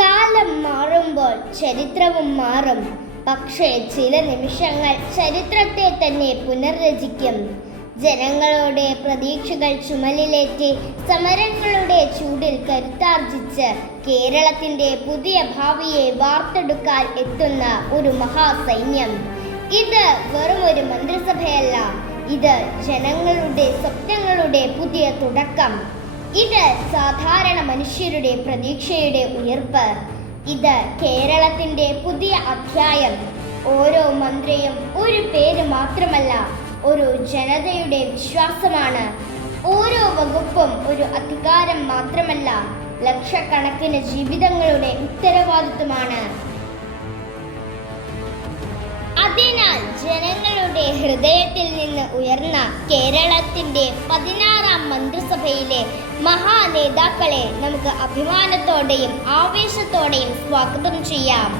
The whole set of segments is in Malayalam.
കാലം മാറുമ്പോൾ ചരിത്രവും മാറും. പക്ഷേ ചില നിമിഷങ്ങൾ ചരിത്രത്തെ തന്നെ പുനർരചിക്കും. ജനങ്ങളുടെ പ്രതീക്ഷകൾ ചുമലിലേറ്റി സമരങ്ങളുടെ ചൂടിൽ കരുത്താർജിച്ച് കേരളത്തിന്റെ പുതിയ ഭാവിയെ വാർത്തെടുക്കാൻ എത്തുന്ന ഒരു മഹാസൈന്യം. ഇത് വെറും ഒരു മന്ത്രിസഭയല്ല, ഇത് ജനങ്ങളുടെ സ്വപ്നങ്ങളുടെ പുതിയ തുടക്കം. ഇത് സാധാരണ മനുഷ്യരുടെ പ്രതീക്ഷയുടെ ഉയർപ്പ്. ഇത് കേരളത്തിന്റെ പുതിയ അധ്യായം. ഓരോ മന്ത്രിയും ഒരു പേര് മാത്രമല്ല, ഒരു ജനതയുടെ വിശ്വാസമാണ്. ഓരോ വകുപ്പും ഒരു അധികാരം മാത്രമല്ല, ലക്ഷക്കണക്കിന് ജീവിതങ്ങളുടെ ഉത്തരവാദിത്വമാണ്. അതിനാൽ ജനങ്ങളുടെ ഹൃദയത്തിൽ നിന്ന് ഉയർന്ന കേരളത്തിന്റെ 16ാം മന്ത്രിസഭയിലെ മഹാനേതാക്കളെ നമുക്ക് അഭിമാനത്തോടെയും ആവേശത്തോടെയും സ്വാഗതം ചെയ്യാം.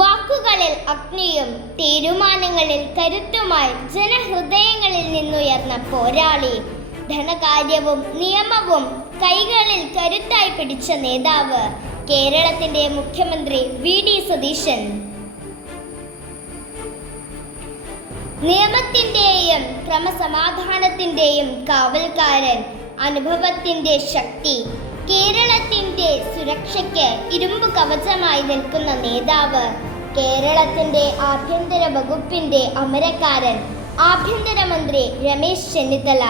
വാക്കുകളിൽ അഗ്നിയും തീരുമാനങ്ങളിൽ കരുത്തുമായി ജനഹൃദയങ്ങളിൽ നിന്നുയർന്ന പോരാളി, ധനകാര്യവും നിയമവും കൈകളിൽ കരുത്തായി പിടിച്ച നേതാവ്, കേരളത്തിന്റെ മുഖ്യമന്ത്രി വി.ഡി. സതീശൻ. നിയമത്തിന്റെയും ക്രമസമാധാനത്തിന്റെയും കാവൽക്കാരൻ, അനുഭവത്തിന്റെ ശക്തി, കേരളത്തിന്റെ സുരക്ഷയ്ക്ക് ഇരുമ്പു കവചമായി നിൽക്കുന്ന നേതാവ്, കേരളത്തിന്റെ ആഭ്യന്തര വകുപ്പിന്റെ അമരക്കാരൻ, ആഭ്യന്തരമന്ത്രി രമേശ് ചെന്നിത്തല.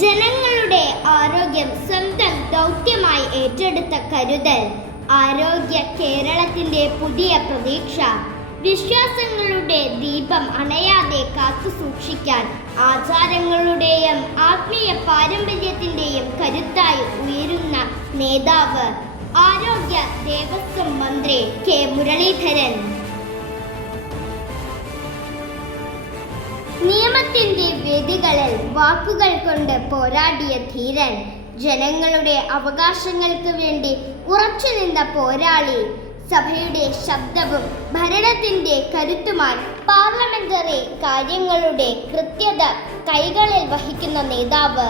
ജനങ്ങളുടെ ആരോഗ്യം സ്വന്തം ദൗത്യമായി ഏറ്റെടുത്ത കരുതൽ, ആരോഗ്യ കേരളത്തിന്റെ പുതിയ പ്രതീക്ഷ, വിശ്വാസങ്ങളുടെ ദീപം അണയാതെ കാത്തു സൂക്ഷിക്കാൻ ആചാരങ്ങളുടെയും ആത്മീയ പാരമ്പര്യത്തിന്റെയും കരുത്തായി ഉയരുന്ന നേതാവ്, ആരോഗ്യ ദേവസ്വം മന്ത്രി കെ മുരളീധരൻ. നിയമത്തിന്റെ വേദികളിൽ വാക്കുകൾ കൊണ്ട് പോരാടിയ ധീരൻ, ജനങ്ങളുടെ അവകാശങ്ങൾക്ക് വേണ്ടി ഉറച്ചു നിന്ന പോരാളി, സഭയുടെ ശബ്ദവും ഭരണത്തിന്റെ കരുത്തുമായി പാർലമെന്ററി കാര്യങ്ങളുടെ കൃത്യത കൈകളിൽ വഹിക്കുന്ന നേതാവ്,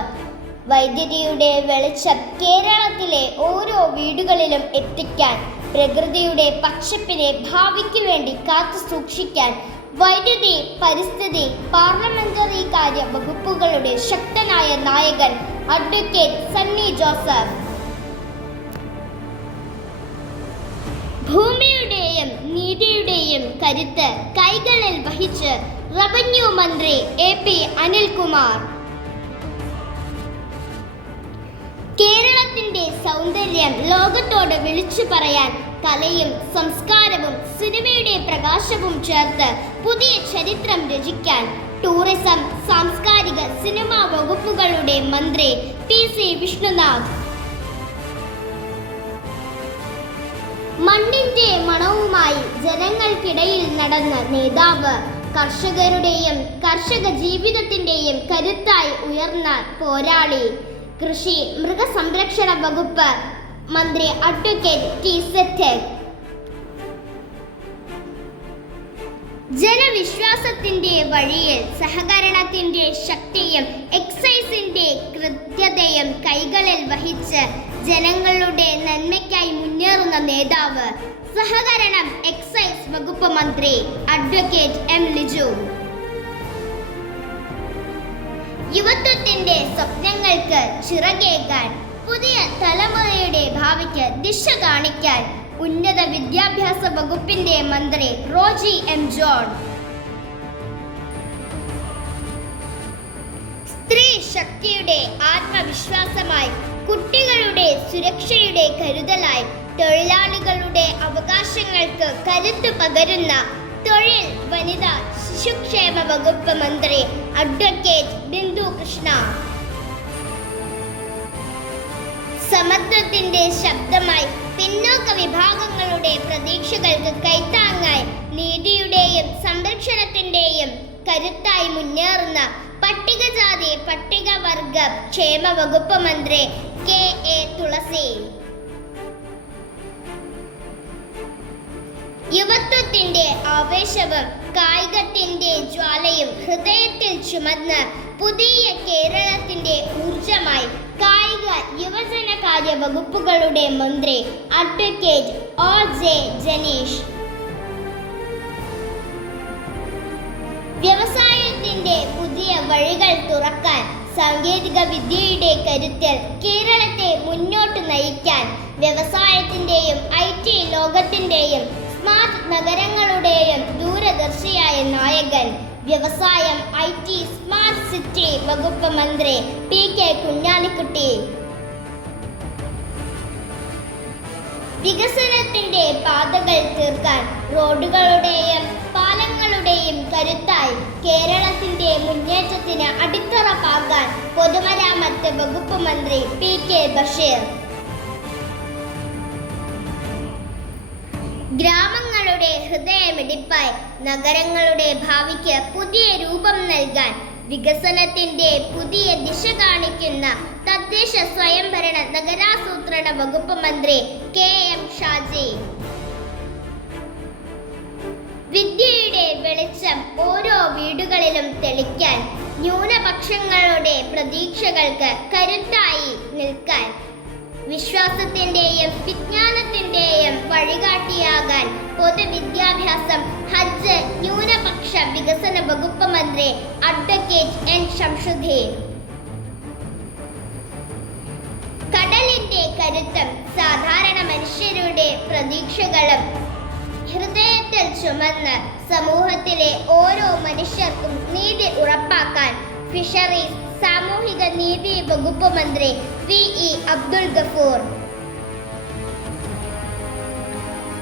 വൈദ്യുതിയുടെ വെളിച്ചം കേരളത്തിലെ ഓരോ വീടുകളിലും എത്തിക്കാൻ, പ്രകൃതിയുടെ പച്ചപ്പിനെ ഭാവിക്ക് വേണ്ടി കാത്തു സൂക്ഷിക്കാൻ വൈദ്യുതി, പരിസ്ഥിതി, പാർലമെന്ററി കാര്യ വകുപ്പുകളുടെ ശക്തനായ നായകൻ അഡ്വക്കേറ്റ് സണ്ണി ജോസഫ്. ഭൂമിയുടെയും നീതിയുടെയും കരുത്ത് കൈകളിൽ വഹിച്ച് റവന്യൂ മന്ത്രി എ.പി. അനിൽകുമാർ. കേരളത്തിന്റെ സൗന്ദര്യം ലോകത്തോട് വിളിച്ചു പറയാൻ കലയും സംസ്കാരവും സിനിമയുടെ പ്രകാശവും ചേർത്ത് പുതിയ ചരിത്രം രചിക്കാൻ ടൂറിസം, സാംസ്കാരിക, സിനിമാ വകുപ്പുകളുടെ മന്ത്രി ടി.സി. വിഷ്ണുനാഥ്. മണ്ണിന്റെ മണവുമായി ജനങ്ങൾക്കിടയിൽ നടന്ന നേതാവ്, കർഷകരുടെയും കർഷക ജീവിതത്തിന്റെയും കരുത്തായി ഉയർന്ന പോരാളി, കൃഷി മൃഗസംരക്ഷണ വകുപ്പ് മന്ത്രി അഡ്വക്കേറ്റ് ടി. സത്യക്. ജനവിശ്വാസത്തിന്റെ വഴിയിൽ സഹകരണത്തിന്റെ ശക്തിയും എക്സൈസിന്റെ കൃത്യതയും കൈകളിൽ വഹിച്ച് ജനങ്ങളുടെ നന്മയ്ക്കായി മുന്നേറുന്ന നേതാവ്, സഹകരണം എക്സൈസ് വകുപ്പ് മന്ത്രി അഡ്വക്കേറ്റ് എം. ലിജു. യുവത്വത്തിന്റെ സ്വപ്നങ്ങൾക്ക് ചിറകേകാൻ, പുതിയ തലമുറയുടെ ഭാവിക്ക് ദിശ കാണിക്കാൻ ഉന്നത വിദ്യാഭ്യാസ വകുപ്പിന്റെ മന്ത്രി റോജി എം. ജോൺ. സ്ത്രീ ശക്തിയുടെ ആത്മവിശ്വാസമായി, കുട്ടികളുടെ സുരക്ഷയുടെ കരുതലായി, തൊഴിലാളികളുടെ അവകാശങ്ങൾക്ക് കരുത്തു പകരുന്ന തൊഴിൽ, വനിതാ, ശിശുക്ഷേമ വകുപ്പ് മന്ത്രി അഡ്വക്കേറ്റ് ബിന്ദു കൃഷ്ണ. സമത്വത്തിന്റെ ശബ്ദമായി, പിന്നോക്ക വിഭാഗങ്ങളുടെ പ്രതീക്ഷകൾക്ക് കൈത്താങ്ങായി, നീതിയുടെയും സംരക്ഷണത്തിന്റെയും കരുത്തായി മുന്നേറുന്ന പട്ടികജാതി പട്ടികവർഗ ക്ഷേമ വകുപ്പ് മന്ത്രി കെ.എ. തുളസി. യുവത്വത്തിന്റെ ആവേശവും കായികത്തിന്റെ ജ്വാലയും ഹൃദയത്തിൽ ചുമന്ന് പുതിയ കേരളത്തിന്റെ ഊർജമായി കായിക യുവജനകാര്യ വകുപ്പുകളുടെ മന്ത്രി അഡ്വക്കേറ്റ് ഒ.ജെ. ജനീഷ്. വ്യവസായത്തിന്റെ പുതിയ വഴികൾ തുറക്കാൻ സാങ്കേതിക വിദ്യയുടെ കരുത്തിൽ കേരളത്തെ മുന്നോട്ട് നയിക്കാൻ വ്യവസായത്തിന്റെയും IT ലോകത്തിന്റെയും സ്മാർട്ട് നഗരങ്ങളുടെയും ദൂരദർശിയായ നായകൻ വ്യവസായം IT സ്മാർട്ട് സിറ്റി വകുപ്പ് മന്ത്രി P.K. കുഞ്ഞാലിക്കുട്ടി. വികസനത്തിന്റെ പാതകൾ തീർക്കാൻ റോഡുകളുടെയും പാലങ്ങളുടെയും കരുത്തായി കേരളത്തിന്റെ മുന്നേറ്റത്തിന് അടിത്തറ പാകാൻ പൊതുമരാമത്ത് വകുപ്പ് മന്ത്രി P.K. ബഷീർ. ഗ്രാമങ്ങളുടെ ഹൃദയമിടിപ്പായി നഗരങ്ങളുടെ ഭാവിക്ക് പുതിയ രൂപം നൽകാൻ വികസനത്തിന്റെ പുതിയ ദിശ കാണിക്കുന്ന തദ്ദേശ സ്വയംഭരണ നഗരാസൂത്രണ വകുപ്പ് മന്ത്രി K.M. ഷാജി. വിദ്യയുടെ വെളിച്ചം ഓരോ വീടുകളിലും തെളിക്കാൻ ന്യൂനപക്ഷങ്ങളുടെ പ്രതീക്ഷകൾക്ക് കരുത്തായി നിൽക്കാൻ വിശ്വാസത്തിന്റെയും വിജ്ഞാനത്തിന്റെയും വഴികാട്ടിയാകാൻ പൊതുവിദ്യാഭ്യാസം ഹജ്ജ് ന്യൂനപക്ഷ വികസന വകുപ്പ് മന്ത്രി അഡ്വക്കേറ്റ് N. ശംസുദ്ദീൻ. കടലിന്റെ കരുത്തും സാധാരണ മനുഷ്യരുടെ പ്രതീക്ഷകളും ഹൃദയത്തിൽ ചുമന്ന് സമൂഹത്തിലെ ഓരോ മനുഷ്യർക്കും നീതി ഉറപ്പാക്കാൻ ഫിഷറീസ് സാമൂഹിക നീതി വകുപ്പ് മന്ത്രി V.E. അബ്ദുൽ ഗഫൂർ.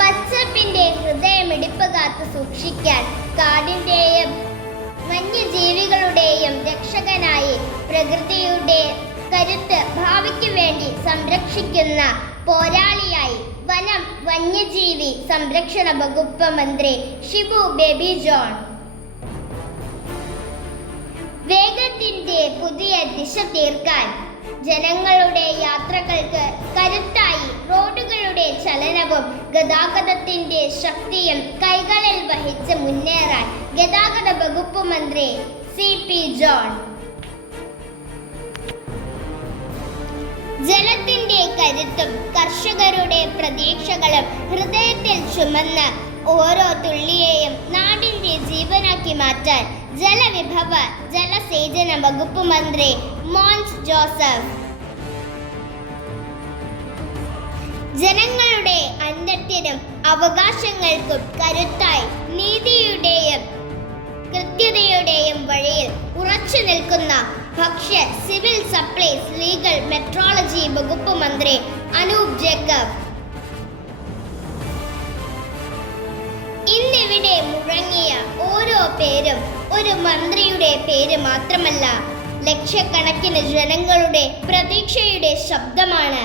പച്ചപ്പിന്റെ ഹൃദയമിടിപ്പ് കാത്തു സൂക്ഷിക്കാൻ കാടിന്റെയും വന്യജീവികളുടെയും രക്ഷകനായി പ്രകൃതിയുടെ കരുത്ത് ഭാവിക്ക് വേണ്ടി സംരക്ഷിക്കുന്ന പോരാളിയായി വനം വന്യജീവി സംരക്ഷണ വകുപ്പ് മന്ത്രി ഷിബു ബേബി ജോൺ. വേഗത്തിന്റെ പുതിയ ദിശ തീർക്കാൻ ജനങ്ങളുടെ യാത്രകൾക്ക് കരുത്തായി റോഡുകളുടെ ചലനവും ഗതാഗതത്തിന്റെ ശക്തിയും കൈകളിൽ വഹിച്ച് മുന്നേറാൻ ഗതാഗത വകുപ്പ് മന്ത്രി C.P. ജോൺ. ജലത്തിന്റെ കരുത്തും കർഷകരുടെ പ്രതീക്ഷകളും ഹൃദയത്തിൽ ചുമന്ന് ഓരോ തുള്ളിയെയും നാടിന്റെ ജീവനാക്കി മാറ്റാൻ ജലവിഭവ ജലസേചന വകുപ്പ് മന്ത്രി മോൻസ് ജോസഫ്. ജനങ്ങളുടെ അന്നത്തിനും അവകാശങ്ങൾക്കും കരുത്തായി നീതിയുടെയും കൃത്യതയുടെയും വഴിയിൽ ഉറച്ചു നിൽക്കുന്ന ഭക്ഷ്യ സിവിൽ സപ്ലൈസ് ലീഗൽ മെട്രോളജി വകുപ്പ് മന്ത്രി അനൂപ് ജേക്കബ്. ഇന്നിവിടെ മുഴങ്ങിയ ഓരോ പേരും ഒരു മന്ത്രിയുടെ പേര് മാത്രമല്ല, ലക്ഷക്കണക്കിന് ജനങ്ങളുടെ പ്രതീക്ഷയുടെ ശബ്ദമാണ്.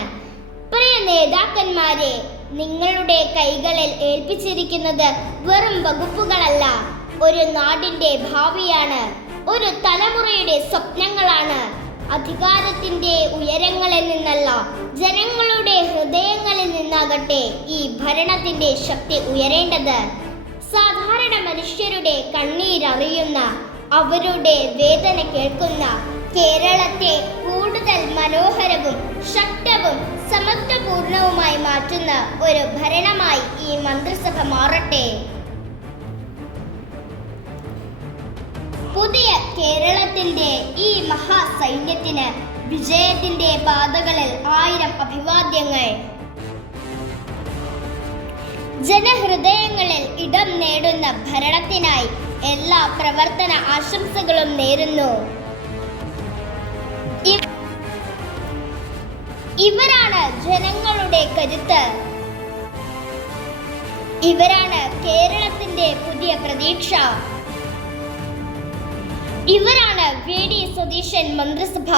പ്രിയ നേതാക്കന്മാരെ, നിങ്ങളുടെ കൈകളിൽ ഏൽപ്പിച്ചിരിക്കുന്നത് വെറും വകുപ്പുകളല്ല, ഒരു നാടിന്റെ ഭാവിയാണ്, ഒരു തലമുറയുടെ സ്വപ്നങ്ങളാണ്. അധികാരത്തിന്റെ ഉയരങ്ങളിൽ നിന്നല്ല, ജനങ്ങളുടെ ഹൃദയങ്ങളിൽ നിന്നാകട്ടെ ഈ ഭരണത്തിന്റെ ശക്തി ഉയരേണ്ടത്. സാധാരണ മനുഷ്യരുടെ കണ്ണീരറിയുന്ന, അവരുടെ വേദന കേൾക്കുന്ന കേരളത്തെ കൂടുതൽ മനോഹരവും ശക്തവും സമത്വപൂർണവുമായി മാറ്റുന്ന ഒരു ഭരണമായി ഈ മന്ത്രിസഭ മാറട്ടെ. പുതിയ കേരളത്തിന്റെ ഈ മഹാസൈന്യത്തിന് വിജയത്തിന്റെ പാതകളിൽ 1000 അഭിവാദ്യങ്ങൾ. ജനഹൃദയങ്ങളിൽ ഇടം നേടുന്ന ഭരണത്തിനായി എല്ലാ പ്രവർത്തന ആശംസകളും നേരുന്നു. ഇവരാണ് ജനങ്ങളുടെ കരുത്ത്, ഇവരാണ് കേരളത്തിന്റെ പുതിയ പ്രതീക്ഷ, ഇവരാണ് V.D. സതീശൻ മന്ത്രിസഭ.